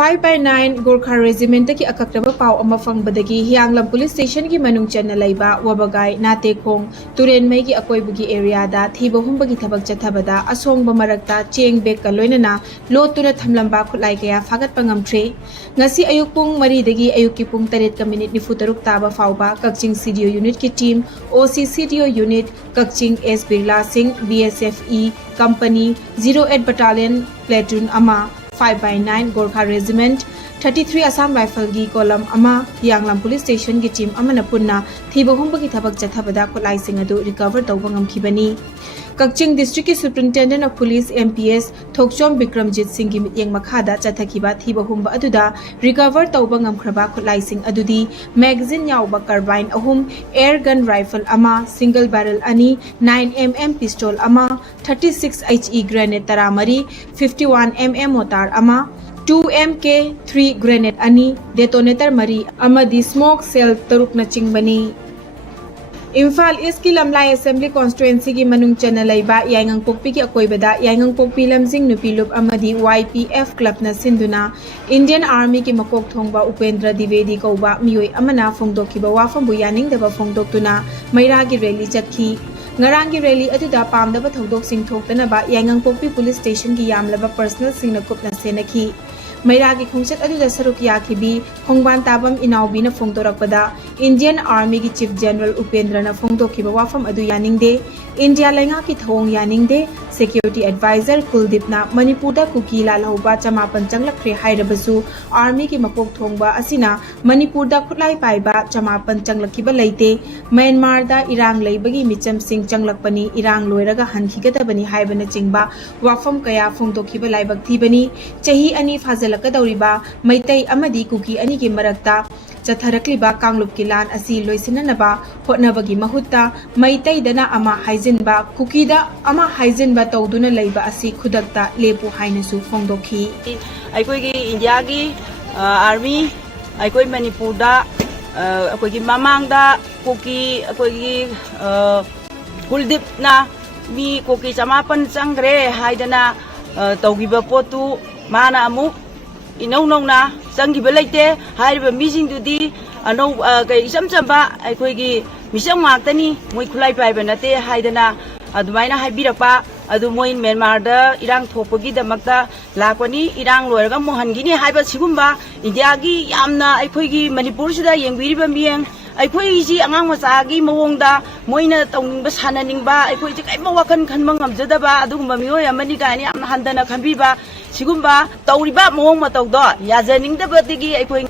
5/9 Gorkha Regiment की अकक्तबा पाव अमा फंगबदगी हियांगलम police station की मनुंग चन्ना लैबा वबगाई नातेखोंग तुरेनमई की अकोइबगी एरिया दा थीबहुंबगी थबक चथबदा असोंगबा मरक्ता चेंग बेग का लोइनना लोतुना थमलंबा खुलाई कया फागतपा ngamthre ngasi ayuk pung 3 dagi ayuk ki pung 3 ka minute 93 taba fauba Kakching CDO unit ki team OC CDO unit Kakching S Birla Singh BSFE company 08 battalion platoon ama 5/9 Gorkha Regiment 33 Assam Rifle gi column ama Yanglam Police Station gi team amana punna thibahumba gi thabak chathabada kolai sing adu recover tawba ngamkhibani Kakching District ki Superintendent of Police MPS Thokchom Bikramjit Singh gi mityeng makhada chathakiba thibahumba aduda recover tawba ngamkhraba kolai sing adudi magazine yawba carbine ahum air gun rifle ama single barrel ani 9mm pistol ama 36 HE grenade taramari 51 mm mortar ama 2MK 3 grenade ani detonator mari amadi smoke cell taruk na chingbani Imphal East ki Lamlai Assembly Constituency ki manung chana laiba Yaingang Pokpi ki akoibada Yaingang Pokpi Lamsing Nupilup amadi YPF Club na sinduna Indian Army ki makok thongba Upendra Divedi kauba miyoi amana phongdokhiba wafambu yaning deba phongdoktuna maira gi rally chakhi ngarang gi rally aduda pamdaba thodok sing thoktana ba Yaingang Pokpi Police Station ki yamlaba personal sing na kupna senakhi Maira ki khongchat aduda saruk yakhibi khongban tabam inaubi na phongdorakpada Indian Army ki Chief General Upendra na phongdokhiba wafam adu yaningde India lainga ki thong yaningde Security Advisor Kuldip na Manipur da kuki lalhauba chamapan changlakre hairabasu Army ki makok thongba asina Manipur da khutlai paiba chamapan changlakhiba leite Myanmar da irang leibagi micham sing changlakpani irang loiraga hankhigabani haibana chingba wafam kaya phongdokhiba laibak thibani chahi ani fazalakadawriba maitai amadi kuki ani ki marakta Chatharakliba Kanglup ki lan asi loisinanaba hotnabagi mahutta maitai dana ama haijinba kukida ama haijinba tawduna leiba asi khudakta lepu hainasu phongdokhi aikoi gi India gi army aikoi Manipur da akoi gi mamang da koki akoi gi kuldip na mi koki chamapan changre haidana tawgiba potu mana amuk inau nau na sangi belaite hariba missing to di ano kai samsamba aikoi gi misang maktani moi khulai pai banate haidana adumaina haibirapa adu moi Myanmar da irang thopagi damakta lakoni irang loiraga mohangini haiba sigumba India gi yamna aikoi gi Manipur sida yengbiriba miyeng aikoi ji angang macha gi mawongda moina tawningba sananingba aikoi ji kaima wakan khanma ngamjadaba adugumba mioi amani gani amna handana khambiba sigumba tawriba mawong matawdo yajaningdabadigi aikoi